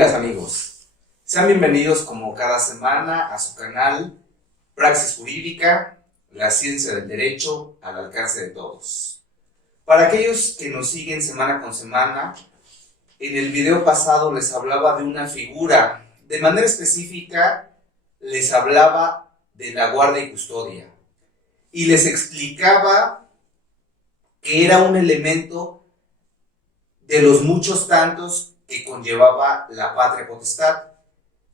Amigas, amigos, sean bienvenidos como cada semana a su canal Praxis Jurídica, la ciencia del derecho al alcance de todos. Para aquellos que nos siguen semana con semana, en el video pasado les hablaba de una figura, de manera específica les hablaba de la guardia y custodia y les explicaba que era un elemento de los muchos tantos que conllevaba la patria potestad.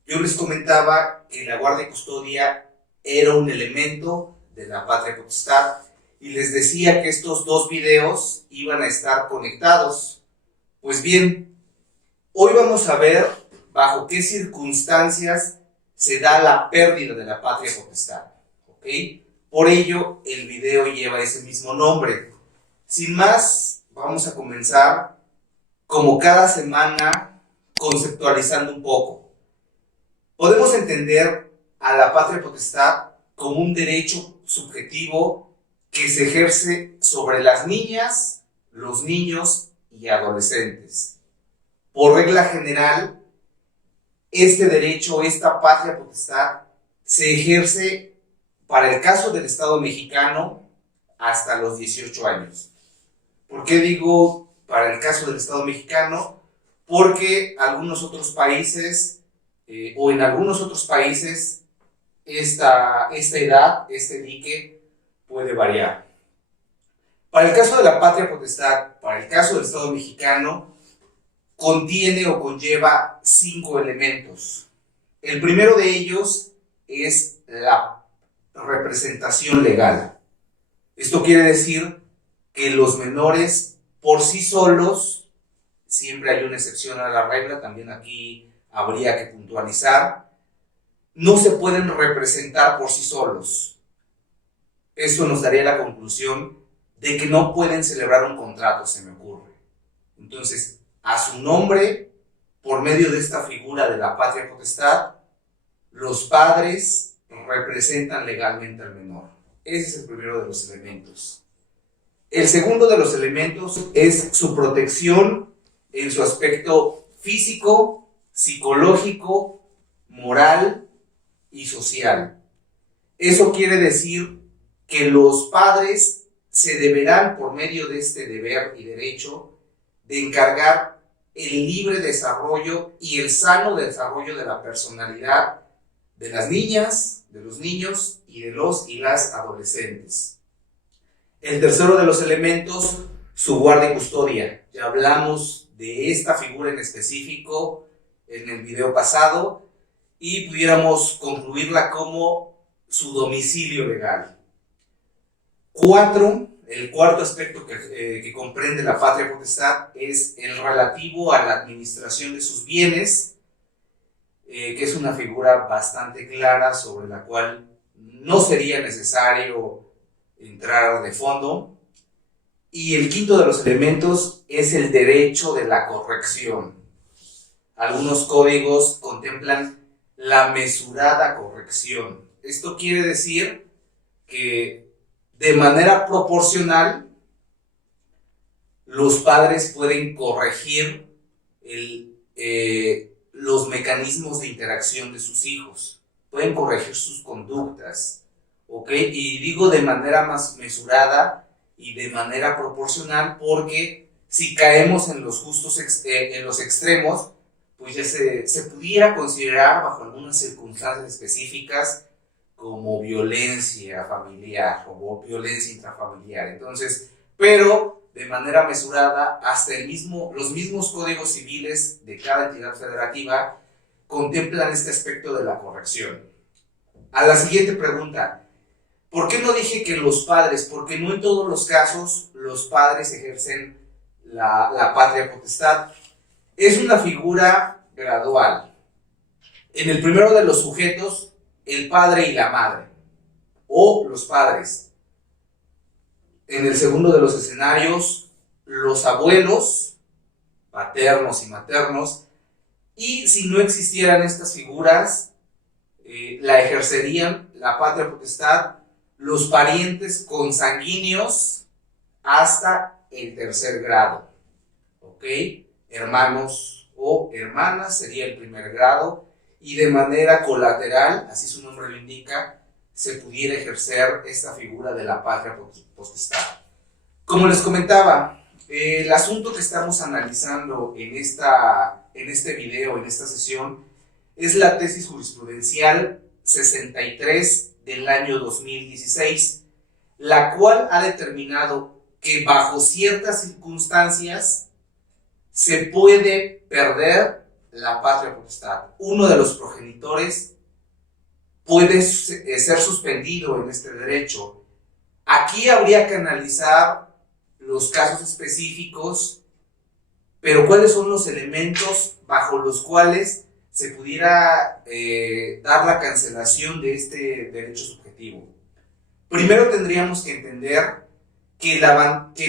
Yo les comentaba que la guardia y custodia era un elemento de la patria potestad y les decía que estos dos videos iban a estar conectados. Pues bien, hoy vamos a ver bajo qué circunstancias se da la pérdida de la patria potestad, ¿ok? Por ello, el video lleva ese mismo nombre. Sin más, vamos a comenzar como cada semana conceptualizando un poco. Podemos entender a la patria potestad como un derecho subjetivo que se ejerce sobre las niñas, los niños y adolescentes. Por regla general, este derecho, esta patria potestad, se ejerce para el caso del Estado mexicano hasta los 18 años. ¿Por qué digo para el caso del Estado mexicano? Porque algunos otros países, en algunos otros países, esta edad, este dique, puede variar. Para el caso de la patria potestad, para el caso del Estado mexicano, contiene o conlleva 5 elementos. El primero de ellos es la representación legal. Esto quiere decir que los menores por sí solos, siempre hay una excepción a la regla, también aquí habría que puntualizar, no se pueden representar por sí solos. Esto nos daría la conclusión de que no pueden celebrar un contrato, se me ocurre. Entonces, a su nombre, por medio de esta figura de la patria potestad, los padres representan legalmente al menor. Ese es el primero de los elementos. El segundo de los elementos es su protección en su aspecto físico, psicológico, moral y social. Eso quiere decir que los padres se deberán, por medio de este deber y derecho, de encargar el libre desarrollo y el sano desarrollo de la personalidad de las niñas, de los niños y de los y las adolescentes. El tercero de los elementos, su guardia y custodia. Ya hablamos de esta figura en específico en el video pasado y pudiéramos concluirla como su domicilio legal. El cuarto aspecto que comprende la patria potestad es el relativo a la administración de sus bienes, que es una figura bastante clara sobre la cual no sería necesario entrar de fondo. Y el quinto de los elementos es el derecho de la corrección. Algunos códigos contemplan la mesurada corrección. Esto quiere decir que de manera proporcional los padres pueden corregir los mecanismos de interacción de sus hijos, pueden corregir sus conductas, ¿ok? Y digo de manera más mesurada y de manera proporcional porque si caemos en los extremos, pues ya se pudiera considerar bajo algunas circunstancias específicas como violencia familiar o violencia intrafamiliar. Entonces, pero de manera mesurada, hasta los mismos códigos civiles de cada entidad federativa contemplan este aspecto de la corrección. A la siguiente pregunta, ¿por qué no dije que los padres? Porque no en todos los casos los padres ejercen la patria potestad. Es una figura gradual. En el primero de los sujetos, el padre y la madre, o los padres. En el segundo de los escenarios, los abuelos, paternos y maternos, y si no existieran estas figuras, la ejercerían la patria potestad los parientes consanguíneos hasta el tercer grado, ¿ok? Hermanos o hermanas, sería el primer grado, y de manera colateral, así su nombre lo indica, se pudiera ejercer esta figura de la patria potestad. Como les comentaba, el asunto que estamos analizando en este video, en esta sesión, es la tesis jurisprudencial 63 del año 2016, la cual ha determinado que bajo ciertas circunstancias se puede perder la patria potestad. Uno de los progenitores puede ser suspendido en este derecho. Aquí habría que analizar los casos específicos, pero ¿cuáles son los elementos bajo los cuales se pudiera dar la cancelación de este derecho subjetivo? Primero tendríamos que entender que el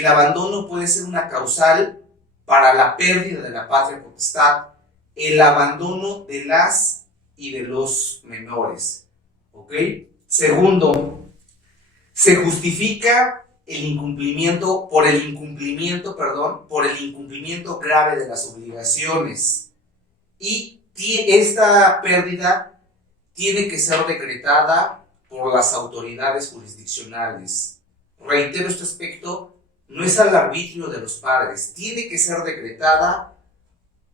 abandono puede ser una causal para la pérdida de la patria potestad, el abandono de las y de los menores. ¿Ok? Segundo, se justifica el incumplimiento grave de las obligaciones, y esta pérdida tiene que ser decretada por las autoridades jurisdiccionales. Reitero, este aspecto no es al arbitrio de los padres, tiene que ser decretada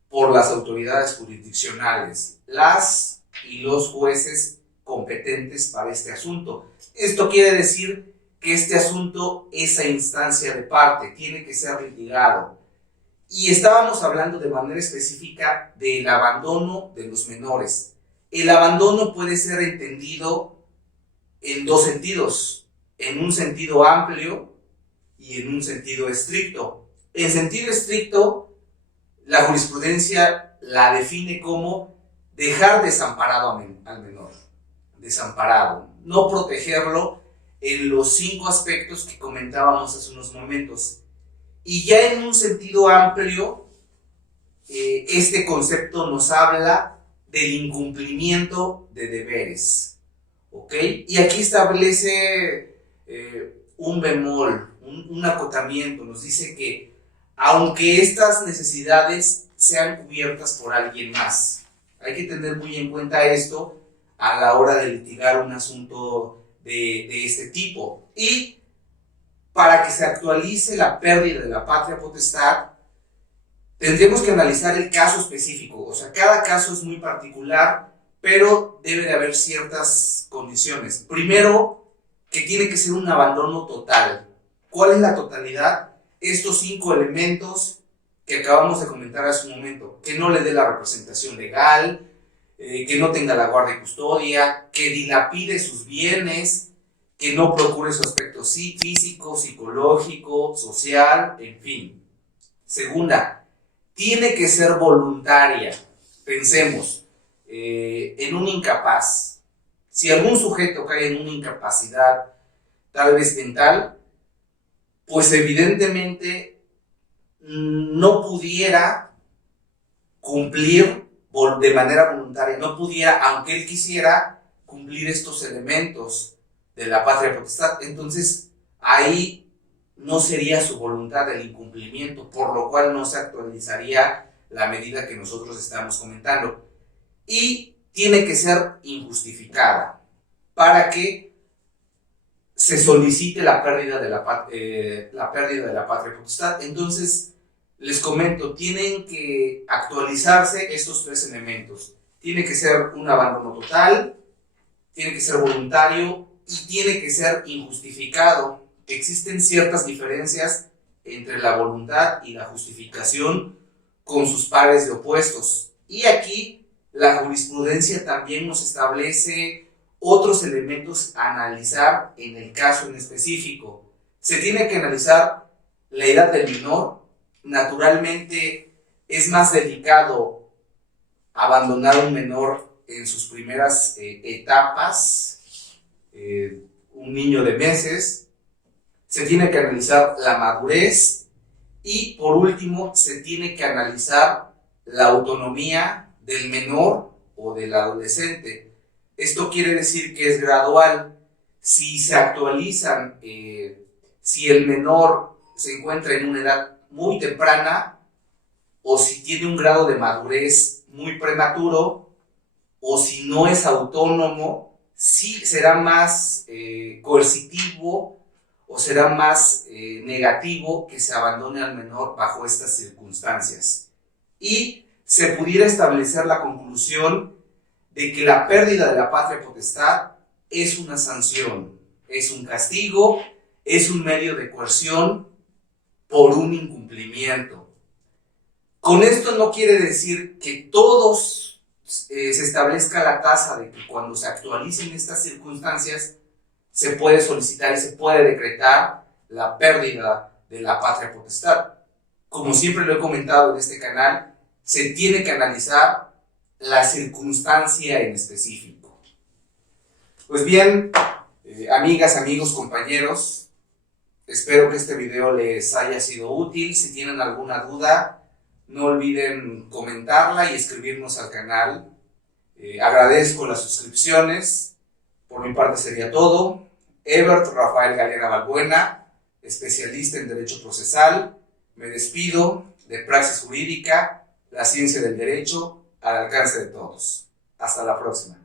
por las autoridades jurisdiccionales, las y los jueces competentes para este asunto. Esto quiere decir que este asunto es a instancia de parte, tiene que ser litigado. Y estábamos hablando de manera específica del abandono de los menores. El abandono puede ser entendido en dos sentidos, en un sentido amplio y en un sentido estricto. En sentido estricto, la jurisprudencia la define como dejar desamparado al menor, desamparado, no protegerlo en los 5 aspectos que comentábamos hace unos momentos. Y ya en un sentido amplio, este concepto nos habla del incumplimiento de deberes. ¿Ok? Y aquí establece un bemol, un acotamiento, nos dice que aunque estas necesidades sean cubiertas por alguien más, hay que tener muy en cuenta esto a la hora de litigar un asunto de este tipo. Y para que se actualice la pérdida de la patria potestad, tendremos que analizar el caso específico. O sea, cada caso es muy particular, pero debe de haber ciertas condiciones. Primero, que tiene que ser un abandono total. ¿Cuál es la totalidad? Estos 5 elementos que acabamos de comentar hace un momento: que no le dé la representación legal, que no tenga la guardia y custodia, que dilapide sus bienes, que no procure su aspecto físico, psicológico, social, en fin. Segunda, tiene que ser voluntaria. Pensemos en un incapaz. Si algún sujeto cae en una incapacidad, tal vez mental, pues evidentemente no pudiera cumplir de manera voluntaria, no pudiera, aunque él quisiera, cumplir estos elementos de la patria potestad. Entonces ahí no sería su voluntad el incumplimiento, por lo cual no se actualizaría la medida que nosotros estamos comentando. Y tiene que ser injustificada para que se solicite la pérdida de la patria potestad. Entonces, les comento, tienen que actualizarse estos 3 elementos. Tiene que ser un abandono total, tiene que ser voluntario y tiene que ser injustificado. Existen ciertas diferencias entre la voluntad y la justificación con sus pares de opuestos. Y aquí la jurisprudencia también nos establece otros elementos a analizar en el caso en específico. Se tiene que analizar la edad del menor. Naturalmente es más delicado abandonar a un menor en sus primeras etapas, un niño de meses. Se tiene que analizar la madurez y, por último, se tiene que analizar la autonomía del menor o del adolescente. Esto quiere decir que es gradual. Si se actualizan, si el menor se encuentra en una edad muy temprana, o si tiene un grado de madurez muy prematuro, o si no es autónomo, sí será más coercitivo o será más negativo que se abandone al menor bajo estas circunstancias. Y se pudiera establecer la conclusión de que la pérdida de la patria potestad es una sanción, es un castigo, es un medio de coerción por un incumplimiento. Con esto no quiere decir que todos se establezca la tasa de que cuando se actualicen estas circunstancias se puede solicitar y se puede decretar la pérdida de la patria potestad. Como siempre lo he comentado en este canal, se tiene que analizar la circunstancia en específico. Pues bien, amigas, amigos, compañeros, espero que este video les haya sido útil. Si tienen alguna duda, no olviden comentarla y escribirnos al canal. Agradezco las suscripciones. Por mi parte sería todo. Ebert Rafael Galera Balbuena, especialista en Derecho Procesal. Me despido de Praxis Jurídica, la ciencia del derecho al alcance de todos. Hasta la próxima.